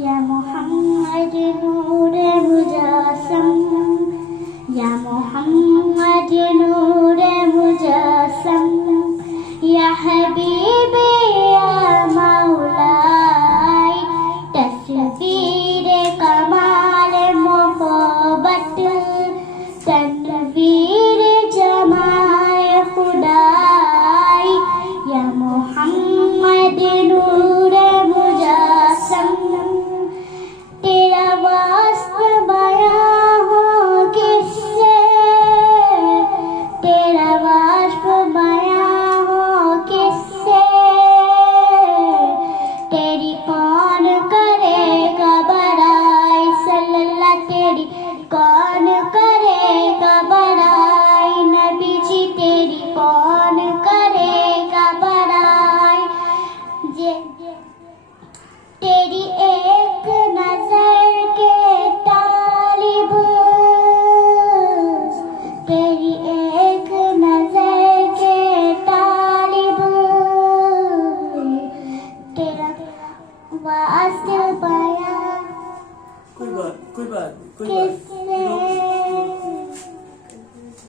या मोहम्मद नूरे मुजस्सम, या मोहम्मद नूरे मुजस्सम, या हबीबी या मौलाई, तस्वीर कमाल मोहब्बत, तनवीर जमाल खुदाई, या मोहम्मद नूरे मुजस्सम। तेरा वास्फ बयां हो किससे, तेरा वास्फ बयां हो किससे, तेरी कौन करेगा बड़ाई सल्लल्लाह, तेरी कौन करेगा बड़ाई नबी जी, तेरी कौन करेगा बड़ाई। तेरी एक नजर के तालिब, तेरी एक नजर के तालिब, तेरा वास्ते बयां कोई बात